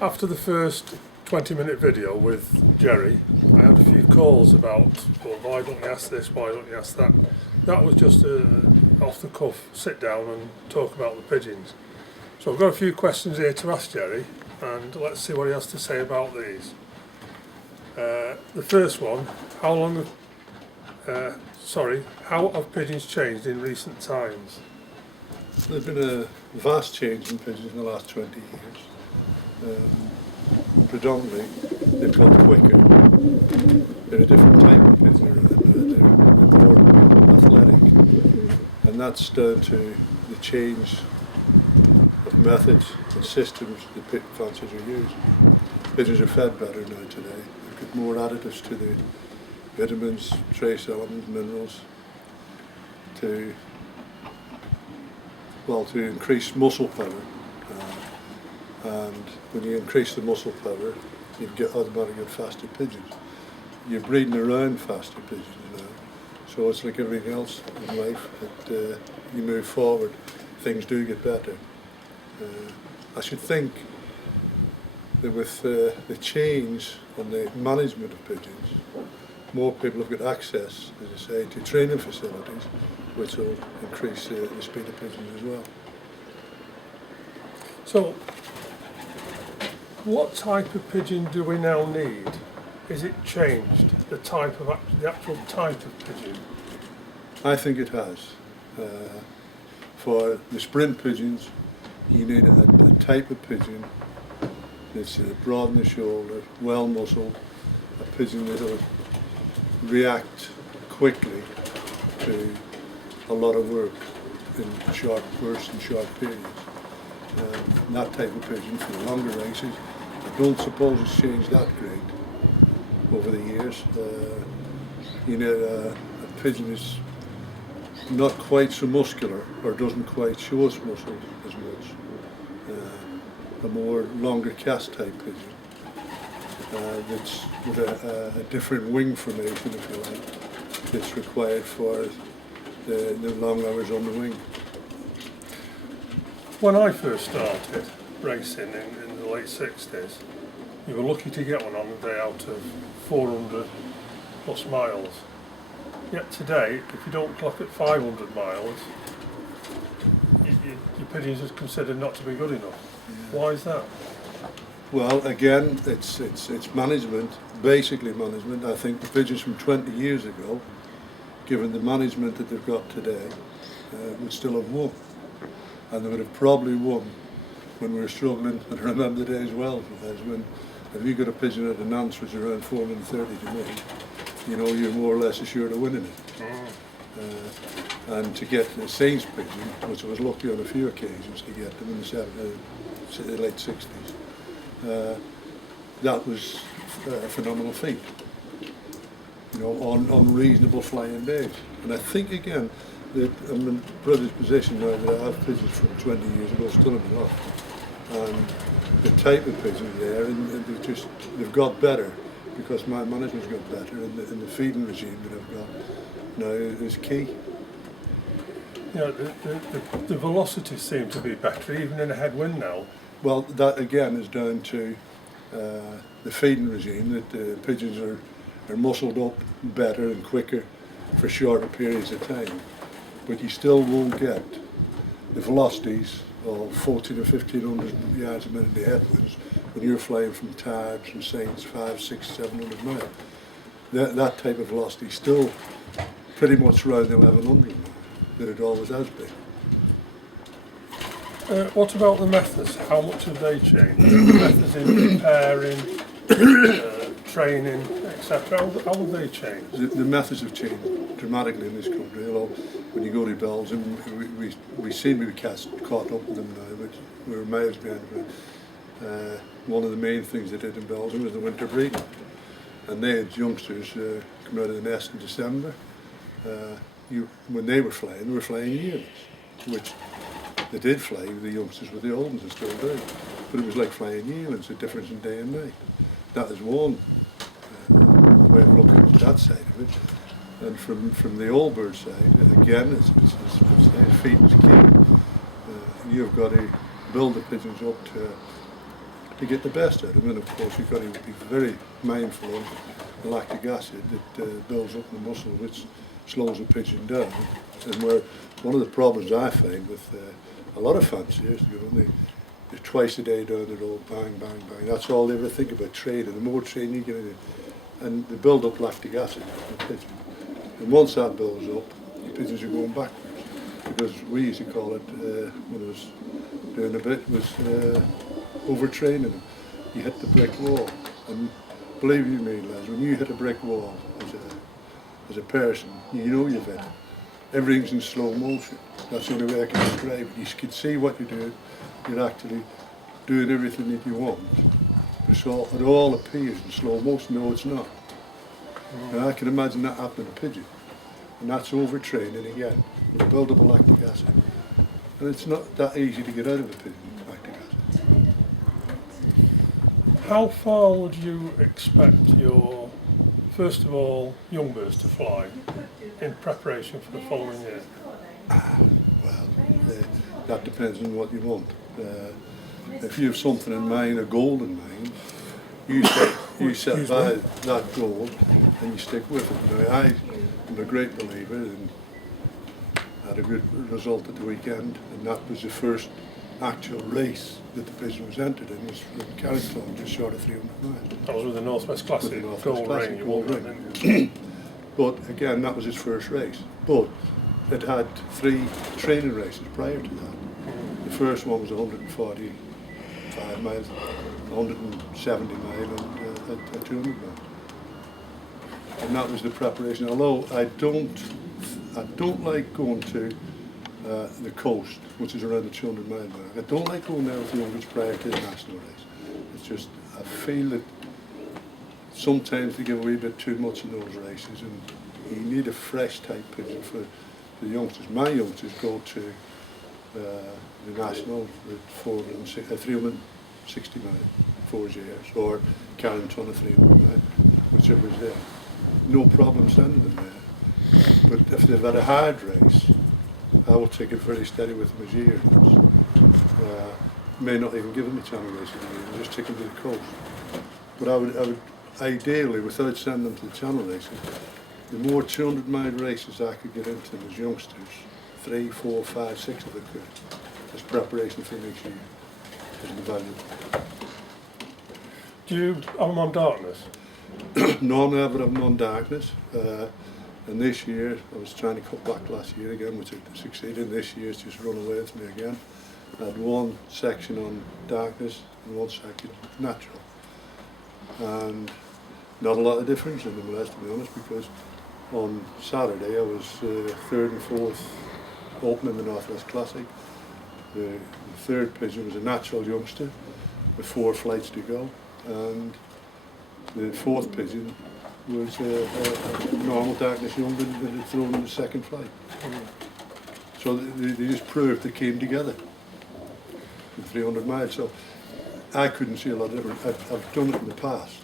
After the first 20-minute video with Gerry, I had a few calls about, well, why don't you ask this, why don't you ask that? That was just a off the cuff, sit down and talk about the pigeons. So I've got a few questions here to ask Gerry, and let's see what he has to say about these. The first one, how have pigeons changed in recent times? There's been a vast change in pigeons in the last 20 years. Predominantly, they've got quicker. They're a different type of pigeon. They're more athletic, and that's down to the change of methods and systems that pit fanciers are using. Pigeons are fed better now today. They've got more additives to the vitamins, trace elements, minerals, to increase muscle power. And when you increase the muscle power, you automatically get faster pigeons. You're breeding around faster pigeons now. So it's like everything else in life, that you move forward, things do get better. I should think that with the change on the management of pigeons, more people have got access, as I say, to training facilities, which will increase the speed of pigeons as well. So, what type of pigeon do we now need? Is it changed, the actual type of pigeon? I think it has. For the sprint pigeons, you need a type of pigeon that's broad in the shoulder, well muscled, a pigeon that will react quickly to a lot of work in short bursts and short periods. That type of pigeon for the longer races, I don't suppose it's changed that great over the years. You know, a pigeon is not quite so muscular or doesn't quite show its muscles as much. A more longer cast type pigeon that's with a different wing formation, if you like, that's required for the long hours on the wing. When I first started racing in the late 60s, you were lucky to get one on a day out of 400 plus miles. Yet today, if you don't clock at 500 miles, your pigeons are considered not to be good enough. Yeah. Why is that? Well, again, it's management, basically management. I think the pigeons from 20 years ago, given the management that they've got today, would still have won. And they would have probably won when we were struggling, and I remember the days well, as when, if you got a pigeon at an ounce which is around 430 to me, you know, you're more or less assured of winning it. And to get a Saints pigeon, which I was lucky on a few occasions to get them in the late 60s, that was a phenomenal feat, you know, on reasonable flying days. And I think, again, that I'm in a brother's position now that I have pigeons from 20 years ago still in my loft. And the type of pigeons there, and they've got better because my management's got better, and the feeding regime that I've got now is key. Yeah, the velocity seems to be better, even in a headwind now. Well, that again is down to the feeding regime, that the pigeons are muscled up better and quicker for shorter periods of time. But you still won't get the velocities of 1400 or 1500 yards a minute in the headwinds when you're flying from Tarbes and Saints 500, 600, 700 miles. That type of velocity is still pretty much around the 1100 now, that it always has been. What about the methods? How much have they changed? The methods in preparing, training, etc. How have they changed? The methods have changed dramatically in this country. You know, when you go to Belgium, we seem to be caught up with them now, but we're miles behind. One of the main things they did in Belgium was the winter breeding, and they had youngsters come out of the nest in December. When they were flying yearlings, which they did fly with the youngsters with the old ones and still do. But it was like flying yearlings, a difference in day and night. That is one way of looking at that side of it. And from the old bird side, again, it's feeding's key. You've got to build the pigeons up to get the best out of them. And of course you've got to be very mindful of the lactic acid that builds up in the muscle, which slows the pigeon down. And where one of the problems I find with a lot of fanciers, they're twice a day down the road, bang, bang, bang. That's all they ever think about training. The more training you get in it, and they build up lactic acid in the pigeon. And once that builds up, the pigeons are going backwards. Because we used to call it, when I was doing a bit, was overtraining them. You hit the brick wall. And believe you me, lads, when you hit a brick wall as a person, you know you've hit it. Everything's in slow motion. That's the only way I can describe it. You can see what you're doing. You're actually doing everything that you want. So it all appears in slow motion. No, it's not. Now, I can imagine that happening to a pigeon. And that's overtraining again. You build up a lactic acid. And it's not that easy to get out of a pigeon, lactic acid. How far would you expect your, first of all, young birds to fly in preparation for the following year? Well, that depends on what you want. If you have something in mind, a goal in mind, you set by that goal and you stick with it. Now, I am a great believer and had a good result at the weekend, and that was the first actual race that the pigeon was entered in, was from Carrington, just short of 300 miles. That was with the Northwest Classic, With the Northwest Gold Classic, Ring. You Gold won, Ring. But again, that was his first race. But it had 3 training races prior to that. The first one was 145 miles, 170 miles, and 200 miles. And that was the preparation. Although I don't like going to the coast, which is around the 200 mile mark. I don't like going there with the youngest prior to the national race. It's just, I feel that sometimes they give a wee bit too much in those races, and you need a fresh type pigeon for the youngsters. My youngsters go to the national at 360 mile, 4 years, or Carrington at 300 mile, whichever is there. No problem sending them there. But if they've had a hard race, I will take it very steady with them as yearlings. May not even give them a channel race of the year, just take them to the coast. But I would ideally, without sending them to the channel races, the more 200 mile races I could get into them as youngsters, 3, 4, 5, 6 if I could, as preparation for next year, is invaluable. Do you have them on darkness? Normally I would have them on darkness, and this year I was trying to cut back last year again, which I succeeded. This year's just run away with me again. I had one section on darkness and one section natural, and not a lot of difference in them, to be honest, because on Saturday I was 3rd and 4th opening the Northwest Classic. The 3rd pigeon was a natural youngster with 4 flights to go, and the 4th pigeon was a normal darkness youngster that had thrown in the 2nd flight. So they just proved they came together in 300 miles. So I couldn't see a lot of difference. I've done it in the past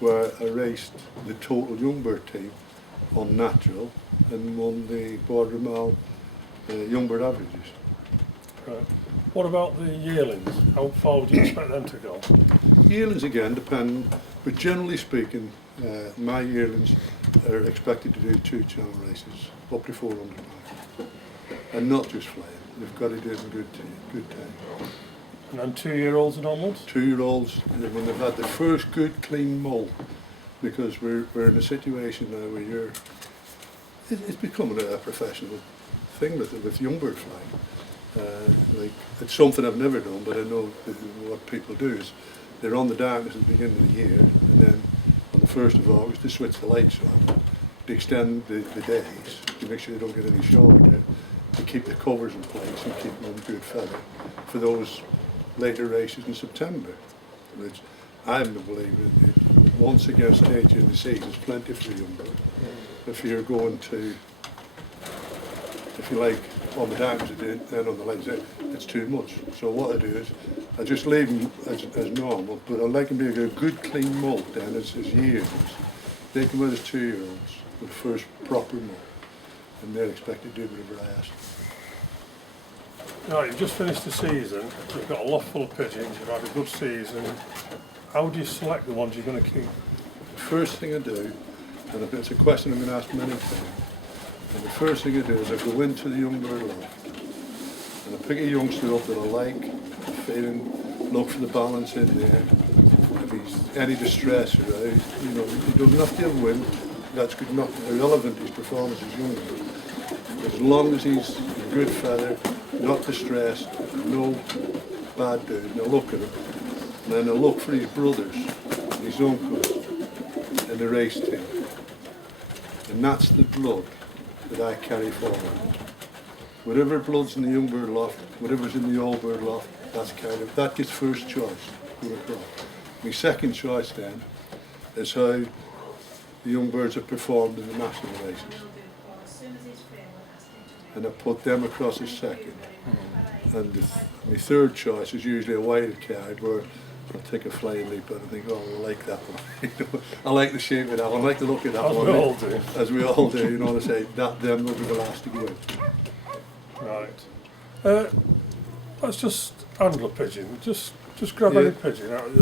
where I raced the total young bird team on natural and won the Border Mile young bird averages. Right. What about the yearlings? How far would you expect them to go? Yearlings again depend, but generally speaking, my yearlings are expected to do 2 channel races up to 400 miles, and not just flying. They've got to do it in good time. And then 2-year-olds and onwards? 2-year-olds, when they've had the first good clean moult, because we're in a situation now where it's becoming a professional thing with young bird flying. Like, it's something I've never done, but I know what people do is they're on the darkness at the beginning of the year, and then on the 1st of August they switch the lights on, they extend the days to make sure they don't get any shorter, to keep the covers in place and keep them on good feather for those later races in September. Which I'm a believer that once against an age in the season is plenty for the young bird. If you're going to, if you like, on the darkness then on the lights, it's too much. So what I do is I just leave them as normal, but I like them to be a good clean moult then as years. They come out as 2-year-olds with the first proper moult, and they're expected to do whatever I ask them. Right, you've just finished the season, you've got a lot full of pigeons, you've had a good season. How do you select the ones you're going to keep? First thing I do, and it's a question I'm going to ask many times, and the first thing I do is I go into the young bird loft and I pick a youngster up that I like, feed him, look for the balance in there. If he's any distress, he doesn't have to have wind, that's good, not irrelevant, his performance is young. As long as he's a good feather, not distressed, no bad dude, and I look at him. And then I look for his brothers, his uncles, and the race team. And that's the blood that I carry forward. Whatever blood's in the young bird loft, whatever's in the old bird loft, that gets first choice. My second choice then is how the young birds have performed in the national races. And I put them across as second. And my third choice is usually a wild card where I'll take a flying leap and I think, oh, I like that one. I like the shape of that one, I like the look of that one. As we all do, you know, to say that them will be the last to go in. Right. Let's just handle a pigeon. Just grab any pigeon out of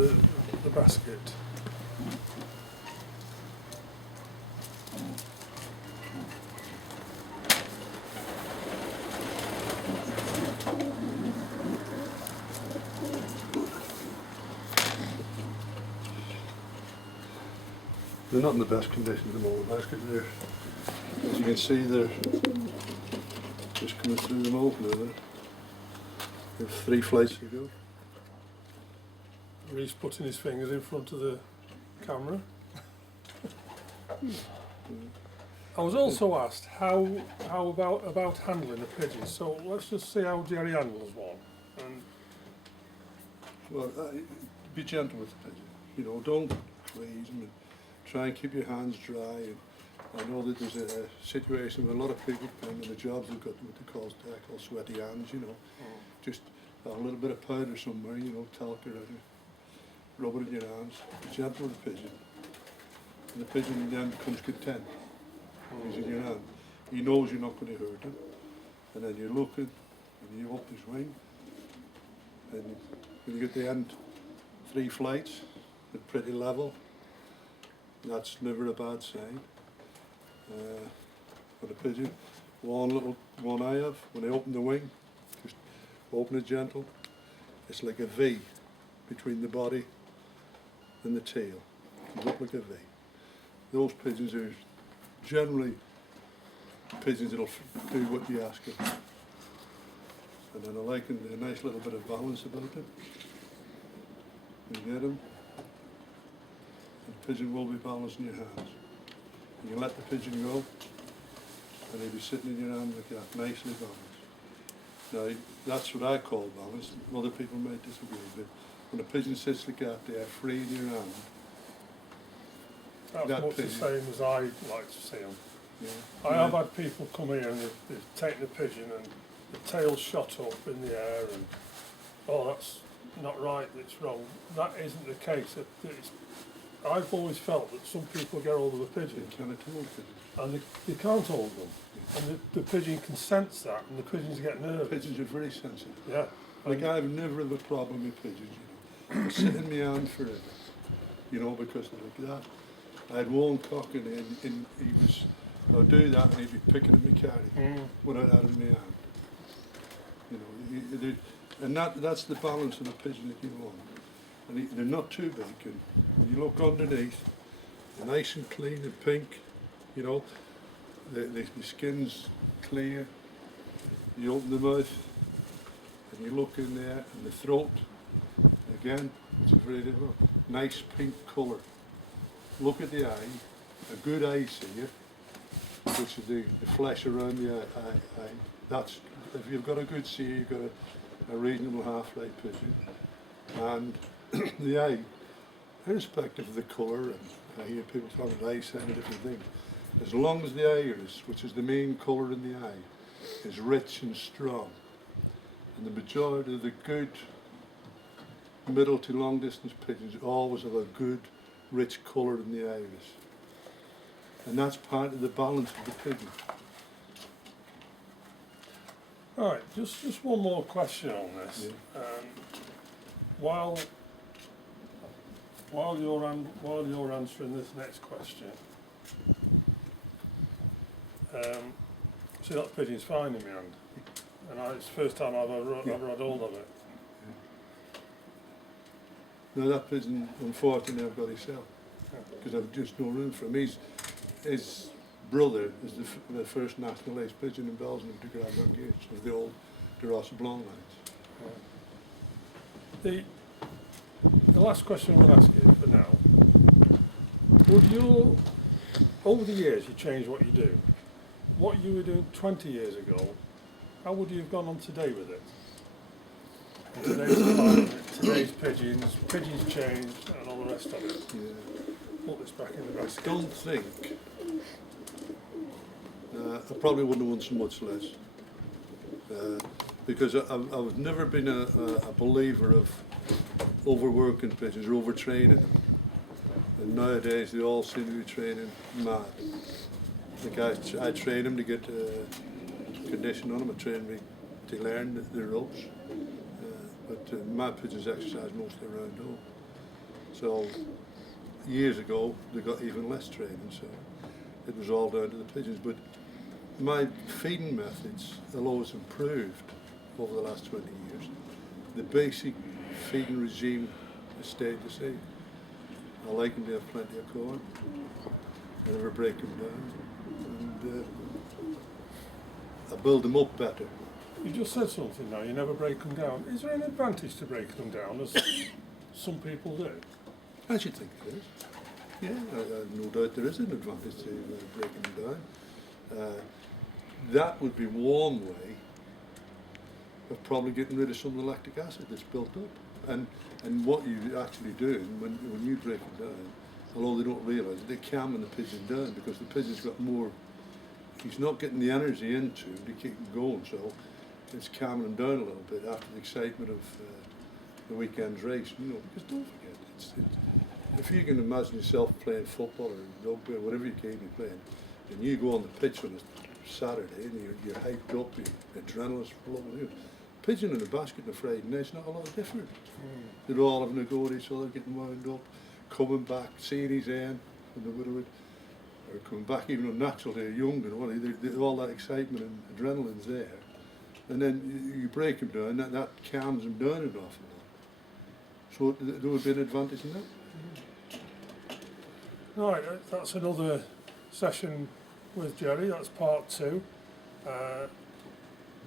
the basket. They're not in the best condition at the moment, basket. As you can see, they're just coming through the mold now. They have 3 flights to go. Reece putting his fingers in front of the camera. I was also asked how about handling a pigeon. So let's just see how Gerry handles one. And well, be gentle with the pigeon. You know, don't please them. Try and keep your hands dry. And I know that there's a situation where a lot of people in the jobs have got what they call sweaty hands. You know, just a little bit of powder somewhere. You know, talc or anything. Rub it in your hands. Be gentle with the pigeon. And the pigeon then becomes content. He's in your hand. He knows you're not going to hurt him. And then you're looking, and you open his wing. And when you get the end 3 flights at pretty level, that's never a bad sign. For the pigeon, one I have, when I open the wing, just open it gentle. It's like a V between the body and the tail. It comes up like a V. Those pigeons are generally pigeons that'll do what you ask them. And then I like a nice little bit of balance about them. You get them. The pigeon will be balanced in your hands. And you let the pigeon go, and he'll be sitting in your hand like that, nicely balanced. Now, that's what I call balance. Other people may disagree, but when a pigeon sits like that, they are free in your hand. that's That much the pigeon. same as I like to see them. Yeah. I have had people come here and they've taken the pigeon and the tail's shot up in the air and, oh, that's not right, it's wrong. That isn't the case. I've always felt that some people get hold of a pigeon They cannot hold pigeons. and they can't hold them. And the pigeon can sense that and the pigeons get nervous. Pigeons are very sensitive. Yeah. Like I've never had a problem with pigeons, you know. They sit in my hand forever, you know, because they're like that. I had one cock and he was, I'd do that and he'd be picking at me carry when I had it in my hand. You know, and that's the balance of a pigeon that you want. And they're not too big, and when you look underneath, they're nice and clean and pink, you know, the skin's clear. You open the mouth, and you look in there, and the throat, again, it's a very different, nice pink colour. Look at the eye, a good eye seer, which is the flesh around the eye. That's, if you've got a good seer, you've got a reasonable half-right pigeon. And the eye, irrespective of the colour, and I hear people talking about eyesight and different things, as long as the iris, which is the main colour in the eye, is rich and strong, and the majority of the good middle to long distance pigeons always have a good rich colour in the iris, and that's part of the balance of the pigeon. All right, just one more question on this. Yeah. While you're answering this next question, see that pigeon's fine in my hand, and it's the first time I've ever had hold of it. No, that pigeon, unfortunately, I've got to sell because I've just no room for him. His brother is the first national ace pigeon in Belgium to grab on gates of the old Ross Blanc lines. The last question I'm going to ask you for now, would you, over the years you change what you do, what you were doing 20 years ago, how would you have gone on today with it? And today's climate, today's pigeons changed and all the rest of it. Yeah. Put this back in the basket. I don't think I probably wouldn't have won so much less because I've never been a believer of overworking pigeons or overtraining them. And nowadays they all seem to be training mad. Like I train them to get condition on them. I train them to learn the ropes. But my pigeons exercise mostly around home. So years ago they got even less training, so it was all down to the pigeons. But my feeding methods have always improved over the last 20 years. The basic feeding regime has stayed the same. I like them to have plenty of corn. I never break them down. And I build them up better. You just said something now, you never break them down. Is there an advantage to breaking them down, as some people do? I should think there is. Yeah, no doubt there is an advantage to breaking them down. That would be one way of probably getting rid of some of the lactic acid that's built up. And what you're actually doing when you break it down, although they don't realise it, they're calming the pigeon down because the pigeon's got more, he's not getting the energy into him to keep him going, so it's calming him down a little bit after the excitement of the weekend's race, you know, because don't forget, if you can imagine yourself playing football or rugby or whatever game you're playing, and you go on the pitch on a Saturday and you're hyped up, your adrenaline's flowing, you know, pigeon in a basket on a Friday night's not a lot different. They're all having a go at each other, getting wound up, coming back, seeing his end, and the widow, or coming back even unnatural, they're young and all, all that excitement and adrenaline's there. And then you break them down, that calms them down an awful lot. So there would be an advantage in that. All right, that's another session with Gerry, that's part 2.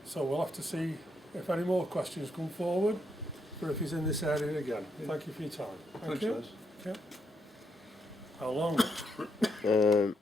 So we'll have to see if any more questions come forward, or if he's in this area again. Yeah. Thank you for your time. Thanks, you. Les. Yeah. How long?